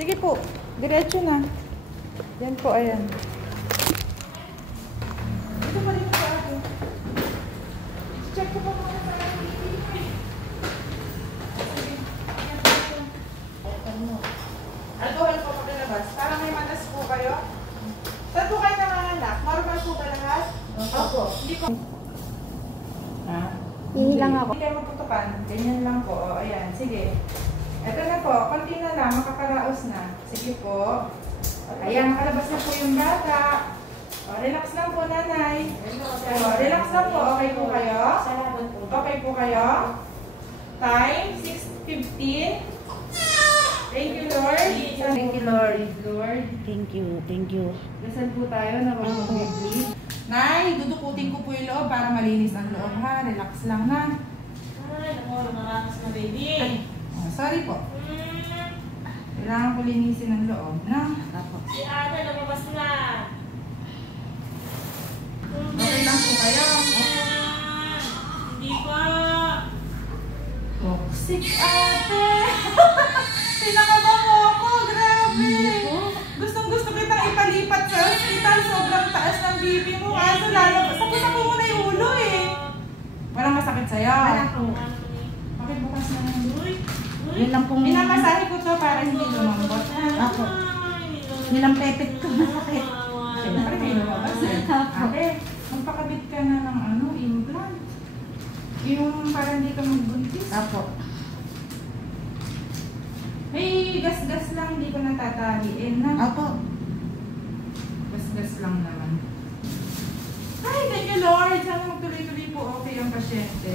Sige po. Diretso na. Yan po, ayan. Ito pa rin sa akin. Check ko pa muna sa akin. Alcohol po pagkalabas. Para may matas po kayo. Saan po kayo nanganganak? Normal po ba lahat? Opo. Hindi po. Hihilang ako. Hindi kayo maputukan. Ganyan lang po. O, ayan. Sige. Ito na po. Konti na lang. Makakaraos na. Sige po. Ayan. Makalabas na po yung bata. O, relax lang po, nanay. O, relax lang po. Okay po kayo? Okay po kayo? Time 6:15. Thank you, Lord. Thank you, Lord. Lord. Thank you, thank you. Dasal po tayo na huwag mag-bleed. Nay, dudukutin ko po yung loob para malinis ang loob, ha? Relax lang, ha? Ay, naku, narakas na baby. Oh, sorry po. Kailangan ko linisin ang loob, na? Si Ana, lumabas na. Okay lang po kayo. Hindi pa. Toxic ate! Pinakabaho ako, grabe! Gustong-gusto kitang ipalipat sa hospital. Sobrang taas ng BP mo. Kaso lalabas. Tapos ako muna yung ulo eh. Walang masakit sa'yo. Wala po. Bakit bukas na lang? Yun lang pong... Pinamasahe ko to para hindi lumambot. Ako. Yun lang pepet ko na sakit. Siyempre may lumabas eh. Ate, magpakabit ka na ng implant. Yung para hindi ka magbuntis. Apo. May gas-gas lang, hindi ko natataliin na. Apo. Gas-gas lang naman. Ay, thank you Lord. Sana magtuloy-tuloy po okay ang pasyente.